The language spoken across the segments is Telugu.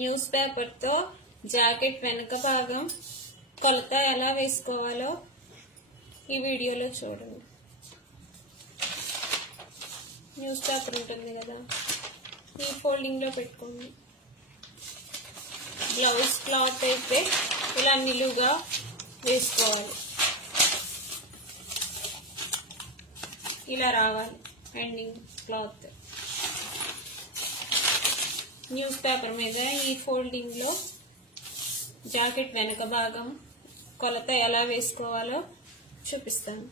న్యూస్ పేపర్తో జాకెట్ వెనుక భాగం కొలత ఎలా వేసుకోవాలో ఈ వీడియోలో చూడండి. న్యూస్ పేపర్ ఉంటుంది కదా, ఈ ఫోల్డింగ్లో పెట్టుకోండి. బ్లౌజ్ క్లాత్ అయితే ఇలా నిలువుగా వేసుకోవాలి, ఇలా రావాలి ఎండింగ్ క్లాత్. న్యూస్ పేపర్ మీద ఈ ఫోల్డింగ్ లో జాకెట్ వెనక భాగం కొలత ఎలా వేసుకోవాలో చూపిస్తాను.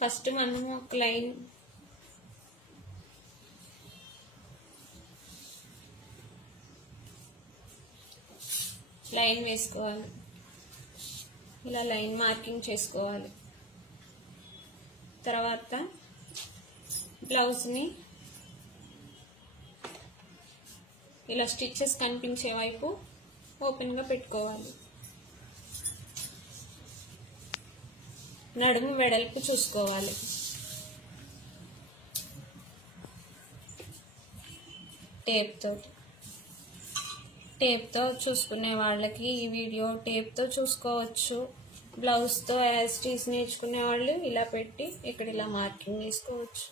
ఫస్ట్ మనం ఒక లైన్ వేసుకోవాలి, ఇలా లైన్ మార్కింగ్ చేసుకోవాలి. తర్వాత బ్లౌజ్ని ఇలా స్టిచెస్ కనిపించే వైపు ఓపెన్గా పెట్టుకోవాలి. నడుము వెడల్పు చూసుకోవాలి. టేప్తో చూసుకునే వాళ్ళకి ఈ వీడియో టేప్తో చూసుకోవచ్చు. బ్లౌజ్తో యాజ్ టీస్ నేర్చుకునే వాళ్ళు ఇలా పెట్టి ఇక్కడ ఇలా మార్కింగ్ వేసుకోవచ్చు.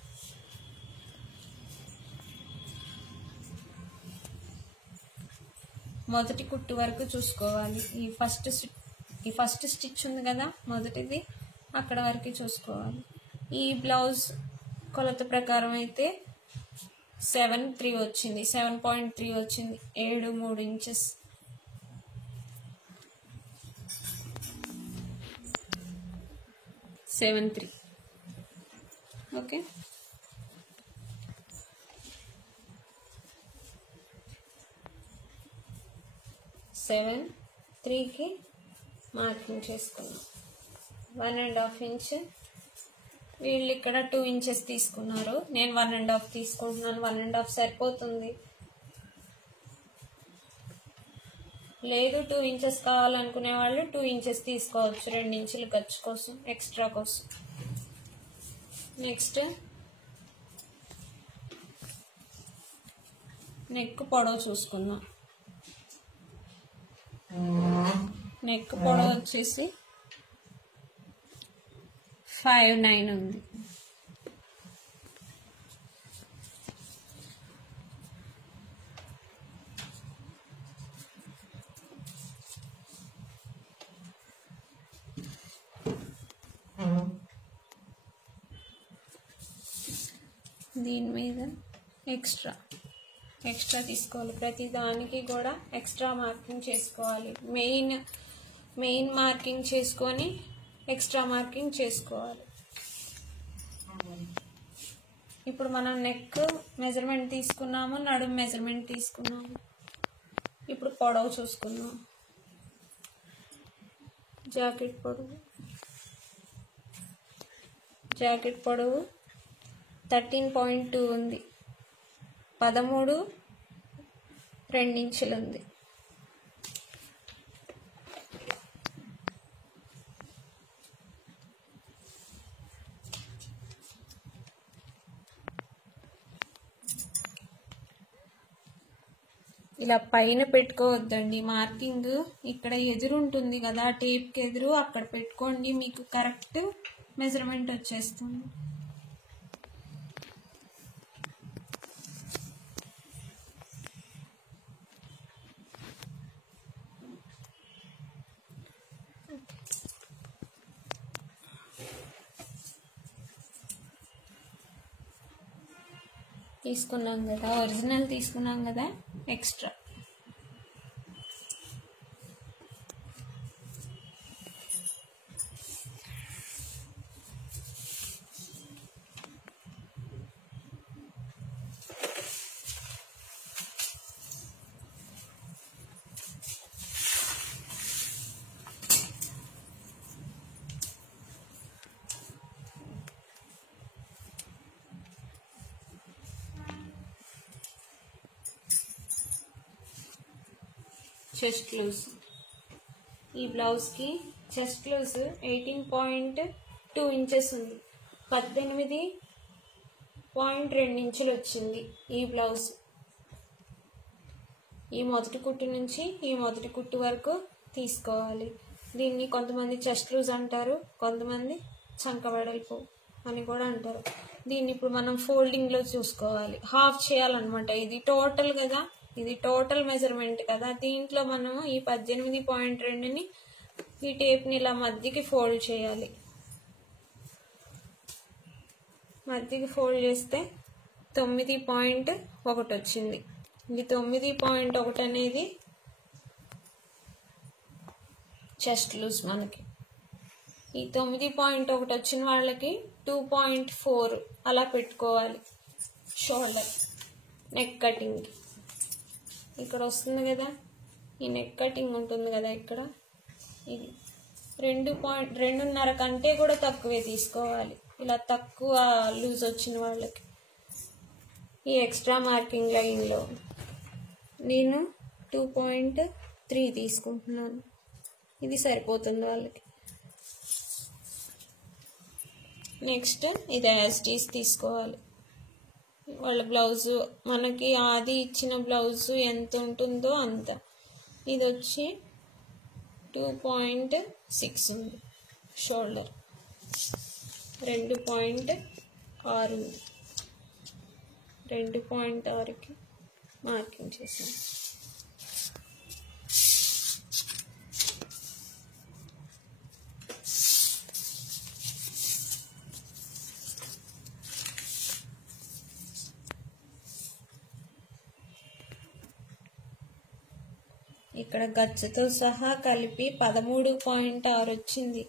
మొదటి కుట్టు వరకు చూసుకోవాలి. ఈ ఫస్ట్ స్టిచ్ ఉంది కదా మొదటిది, అక్కడ వరకు చూసుకోవాలి. ఈ బ్లౌజ్ కొలత ప్రకారం అయితే 7.3 వచ్చింది, 7.3 వచ్చింది, 7.3 ఇంచెస్. ఓకే, సెవెన్ త్రీకి మార్కింగ్ చేసుకున్నాం. 1.5 ఇంచ్. వీళ్ళు ఇక్కడ 2 ఇంచెస్ తీసుకున్నారు, నేను 1.5 తీసుకుంటున్నాను. 1.5 సరిపోతుంది. లేదు 2 ఇంచెస్ కావాలనుకునే వాళ్ళు 2 ఇంచెస్ తీసుకోవచ్చు, 2 ఇంచులు ఖర్చు కోసం, ఎక్స్ట్రా కోసం. నెక్స్ట్ నెక్ పొడవు చూసుకుందాం. నెక్ పొడవు వచ్చేసి 5.9 ఉంది. దీని మీద ఎక్స్ట్రా తీసుకోవాలి. ప్రతి దానికి కూడా ఎక్స్ట్రా మార్కింగ్ చేసుకోవాలి. మెయిన్ మార్కింగ్ చేసుకొని ఎక్స్ట్రా మార్కింగ్ చేసుకోవాలి. ఇప్పుడు మనం నెక్ మెజర్మెంట్ తీసుకున్నాము, నడుము మెజర్మెంట్ తీసుకున్నాము. ఇప్పుడు పొడవు చూసుకుందాం. జాకెట్ పొడవు 13.2 ఉంది, 13.2 ఇంచులు ఉంది. ఇలా పైన పెట్టుకోవద్దండి మార్కింగ్, ఇక్కడ ఎదురు ఉంటుంది కదా టేప్కి ఎదురు, అక్కడ పెట్టుకోండి, మీకు కరెక్ట్ మెజర్మెంట్ వచ్చేస్తుంది. తీసుకున్నాం కదా, ఒరిజినల్ తీసుకున్నాం కదా, ఎక్స్ట్రా చెస్ట్ లూజ్ ఈ బ్లౌజ్కి చెస్ట్ లూజ్ 18.2 ఇంచెస్ ఉంది, 18.2 ఇంచులు వచ్చింది ఈ బ్లౌజ్. ఈ మొదటి కుట్టు నుంచి ఈ మొదటి కుట్టు వరకు తీసుకోవాలి. దీన్ని కొంతమంది చెస్ట్ లూజ్ అంటారు, కొంతమంది చంక వెడల్పు అని కూడా అంటారు. దీన్ని ఇప్పుడు మనం ఫోల్డింగ్లో చూసుకోవాలి, హాఫ్ చేయాలన్నమాట. ఇది టోటల్ కదా, ఇది టోటల్ మెజర్మెంట్ కదా. దీంట్లో మనం ఈ 18.2ని ఈ టేప్ని ఇలా మధ్యకి ఫోల్డ్ చేయాలి. మధ్యకి ఫోల్డ్ చేస్తే 9.1 వచ్చింది. ఇది 9.1 అనేది చెస్ట్ లూజ్. మనకి ఈ 9.1 వచ్చిన వాళ్ళకి 2.4 అలా పెట్టుకోవాలి. షోల్డర్ నెక్ కటింగ్ ఇక్కడ వస్తుంది కదా, ఈ నెక్ కటింగ్ ఉంటుంది కదా ఇక్కడ, ఇది 2.5 కంటే కూడా తక్కువే తీసుకోవాలి. ఇలా తక్కువ లూజ్ వచ్చిన వాళ్ళకి ఈ ఎక్స్ట్రా మార్కింగ్ లైన్లో నేను 2.3 తీసుకుంటున్నాను. ఇది సరిపోతుంది వాళ్ళకి. నెక్స్ట్ ఇది యాస్టీస్ తీసుకోవాలి. వాళ్ళ బ్లౌజు మనకి ఆది ఇచ్చిన బ్లౌజు ఎంత ఉంటుందో అంత. ఇది వచ్చి 2.6 ఉంది. షోల్డర్ 2.6 ఉంది. 2.6కి మార్కింగ్ చేసాను. ఇక్కడ గచ్చుతో సహా కలిపి 13.6 వచ్చింది.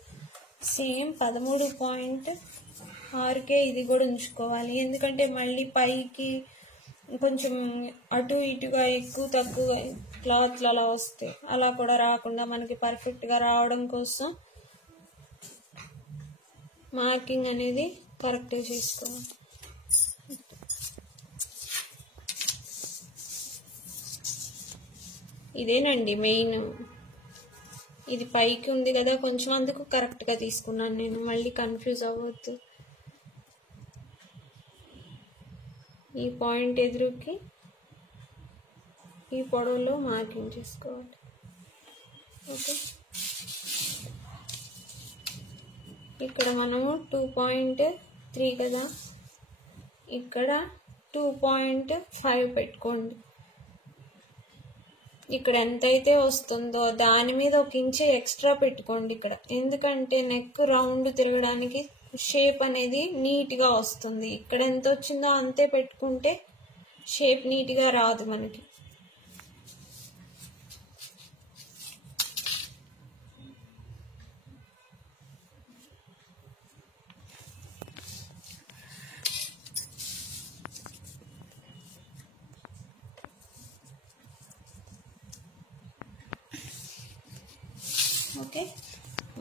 సేమ్ 13.6కే ఇది కూడా ఉంచుకోవాలి. ఎందుకంటే మళ్ళీ పైకి కొంచెం అటు ఇటుగా ఎక్కువ తక్కువ క్లాత్లు అలా వస్తాయి. అలా కూడా రాకుండా మనకి పర్ఫెక్ట్గా రావడం కోసం మార్కింగ్ అనేది కరెక్ట్గా చేసుకోవాలి. ఇదేనండి మెయిన్. ఇది పైకి ఉంది కదా కొంచెం, అందుకు కరెక్ట్గా తీసుకున్నాను నేను, మళ్ళీ కన్ఫ్యూజ్ అవ్వద్దు. ఈ పాయింట్ ఎదురుకి ఈ పొడవులో మార్కింగ్ చేసుకోవాలి. ఓకే, ఇక్కడ మనము 2.3 కదా, ఇక్కడ 2.5 పెట్టుకోండి. ఇక్కడ ఎంతైతే వస్తుందో దాని మీద 1 ఇంచ్ ఎక్స్ట్రా పెట్టుకోండి ఇక్కడ. ఎందుకంటే నెక్ రౌండ్ తిరగడానికి షేప్ అనేది నీట్గా వస్తుంది. ఇక్కడ ఎంత వచ్చిందో అంతే పెట్టుకుంటే షేప్ నీట్గా రాదు మనకి. ఓకే,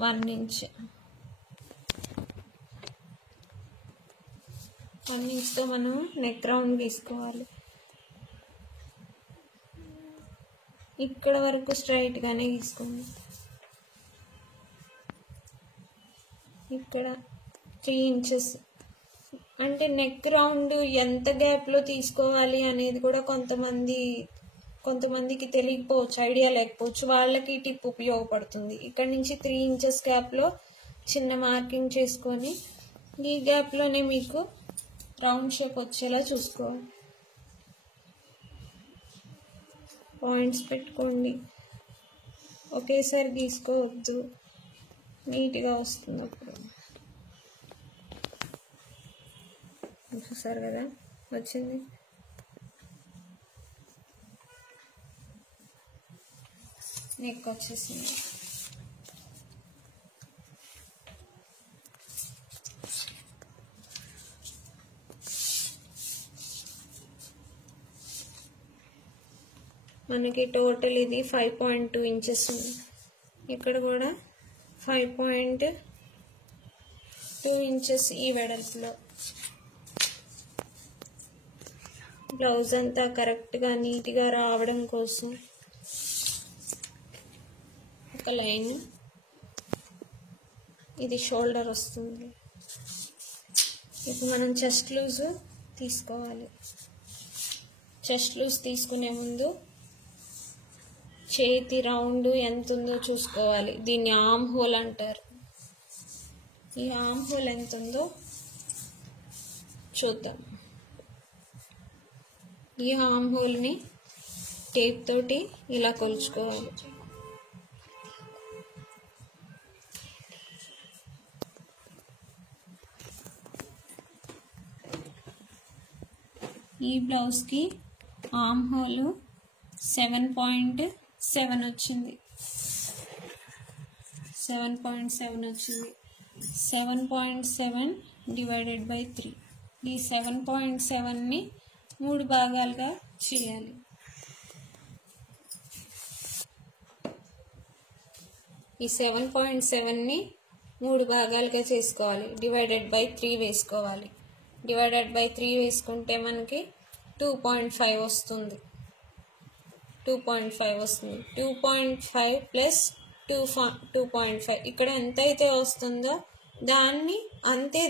1 ఇంచ్ 1 ఇంచ్తో మనం నెక్ రౌండ్ తీసుకోవాలి. ఇక్కడ వరకు స్ట్రైట్గానే తీసుకోండి. ఇక్కడ 3 ఇంచెస్ అంటే నెక్ రౌండ్ ఎంత గ్యాప్లో తీసుకోవాలి అనేది కూడా కొంతమందికి తెలియకపోవచ్చు, ఐడియా లేకపోవచ్చు. వాళ్ళకి ఈ టిప్ ఉపయోగపడుతుంది. ఇక్కడ నుంచి 3 ఇంచెస్ గ్యాప్లో చిన్న మార్కింగ్ చేసుకొని ఈ గ్యాప్లోనే మీకు రౌండ్ షేప్ వచ్చేలా చూసుకోవాలి. పాయింట్స్ పెట్టుకోండి, ఒకేసారి తీసుకోవద్దు, నీట్గా వస్తుంది అప్పుడు. చూసారు కదా వచ్చింది. నెక్ వచ్చేసింది. మనకి టోటల్ ఇది 5.2 ఇంచెస్ ఉంది. ఇక్కడ కూడా 5.2 ఇంచెస్ ఈ వెడల్పులో. బ్లౌజ్ అంతా కరెక్ట్గా నీట్గా రావడం కోసం ఒక లైన్, ఇది షోల్డర్ వస్తుంది. ఇప్పుడు మనం చెస్ట్ లూజ్ తీసుకోవాలి. చెస్ట్ లూజ్ తీసుకునే ముందు చేతి రౌండ్ ఎంత ఉందో చూసుకోవాలి. దీన్ని ఆర్మ్ హోల్ అంటారు. ఈ ఆర్మ్ హోల్ ఎంత ఉందో చూద్దాం. ఈ ఆర్మ్ హోల్ని టేప్ తోటి ఇలా కొలుచుకోవాలి. ఈ బ్లౌజ్కి ఆర్మ్ హోల్ 7.7 వచ్చింది. 7.7 డివైడెడ్ బై 3. ఈ 7.7ని 3 భాగాలుగా చేయాలి. ఈ 7.7ని 3 భాగాలుగా చేసుకోవాలి. డివైడెడ్ బై 3 వేసుకోవాలి. డివైడెడ్ బై 3 వేసుకుంటే మనకి 2.5 వస్తుంది. 2.5 ప్లస్ 2.5 ఇక్కడ ఎంత అయితే వస్తుందో దాన్ని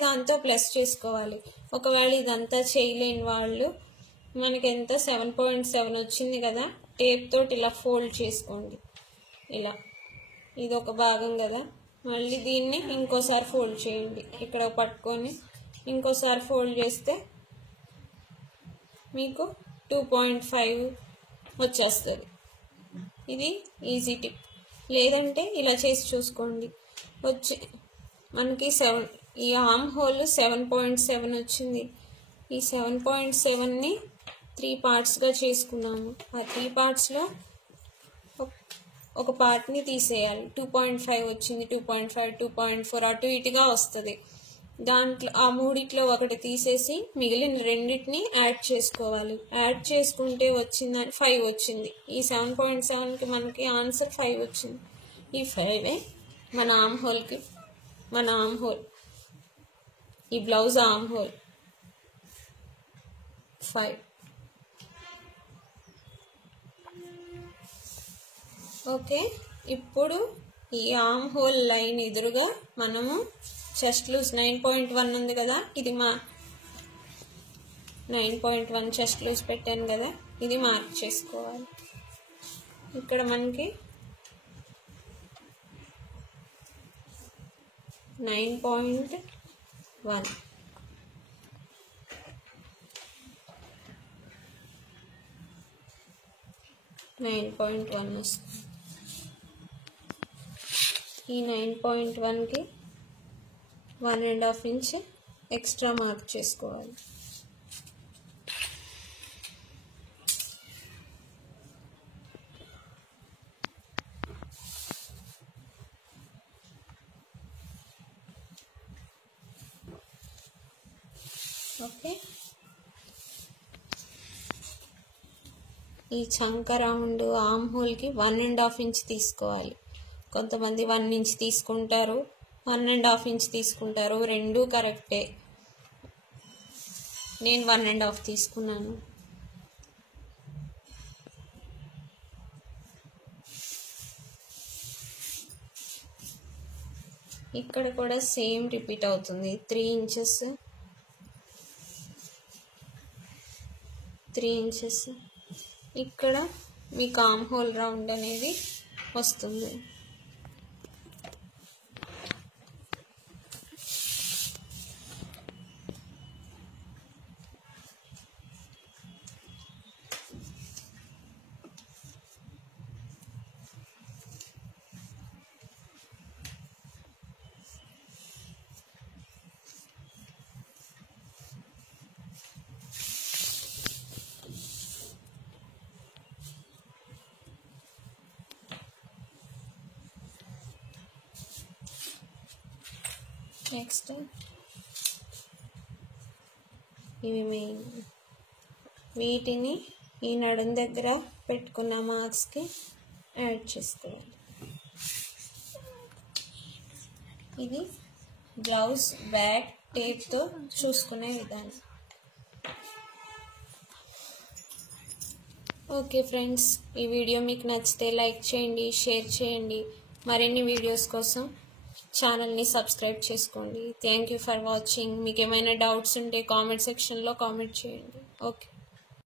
దాంతో ప్లస్ చేసుకోవాలి. ఒకవేళ ఇదంతా చేయలేని వాళ్ళు మనకి ఎంత 7.7 వచ్చింది కదా, టేప్ తోటి ఇలా ఫోల్డ్ చేసుకోండి. ఇలా ఇది ఒక భాగం కదా, మళ్ళీ దీన్ని ఇంకోసారి ఫోల్డ్ చేయండి. ఇక్కడ పట్టుకొని ఇంకోసారి ఫోల్డ్ చేస్తే మీకు 2.5 వచ్చేస్తుంది. ఇది ఈజీ టిప్. లేదంటే ఇలా చేసి చూసుకోండి. మనకి ఈ ఆర్మ్ హోల్ 7.7 వచ్చింది. ఈ 7.7ని 3 పార్ట్స్గా చేసుకున్నాము. ఆ 3 పార్ట్స్లో ఒక పార్ట్ని తీసేయాలి. 2.5 వచ్చింది. 2.5, 2.4 అటు ఇటుగా వస్తుంది. దాంట్లో ఆ మూడిట్లో ఒకటి తీసేసి మిగిలిన రెండింటిని యాడ్ చేసుకోవాలి. యాడ్ చేసుకుంటే వచ్చిందని 5 వచ్చింది. ఈ 7.7కి మనకి ఆన్సర్ 5 వచ్చింది. ఈ 5 మన ఆర్మ్ హోల్, ఈ బ్లౌజ్ ఆర్మ్ హోల్ 5. ఓకే, ఇప్పుడు ఈ ఆర్మ్ హోల్ లైన్ ఎదురుగా మనము చెస్ట్ లూజ్ 9.1 ఉంది కదా, ఇది 9.1 చెస్ట్ లూజ్ పెట్టాను కదా, ఇది మార్క్ చేసుకోవాలి. ఇక్కడ మనకి 9.1 వస్తుంది. ఈ 9.1కి 1.5 ఇంచ్ ఎక్స్ట్రా మార్క్ చేసుకోవాలి. ఓకే, ఈ చంక రౌండ్ ఆర్మ్ హోల్కి 1.5 ఇంచ్ తీసుకోవాలి. కొంతమంది 1 ఇంచ్ తీసుకుంటారు, 1.5 ఇంచ్ తీసుకుంటారు. రెండు కరెక్టే. నేను 1.5 తీసుకున్నాను. ఇక్కడ కూడా సేమ్ రిపీట్ అవుతుంది. 3 ఇంచెస్ ఇక్కడ మీకు ఆర్మ్ హోల్ రౌండ్ అనేది వస్తుంది. నెక్స్ట్ ఇవి మెయిన్, వీటిని ఈ నడుం దగ్గర పెట్టుకున్న మార్క్స్కి యాడ్ చేసుకోవాలి. ఇది బ్లౌజ్ బ్యాక్ టేప్తో చూసుకునే విధానం. ఓకే ఫ్రెండ్స్, ఈ వీడియో మీకు నచ్చితే లైక్ చేయండి, షేర్ చేయండి. మరిన్ని వీడియోస్ కోసం ఛానల్ని సబ్స్క్రైబ్ చేసుకోండి. Thank you for watching. మీకు ఏమైనా డౌట్స్ ఉంటే కామెంట్ సెక్షన్లో కామెంట్ చేయండి. ఓకే.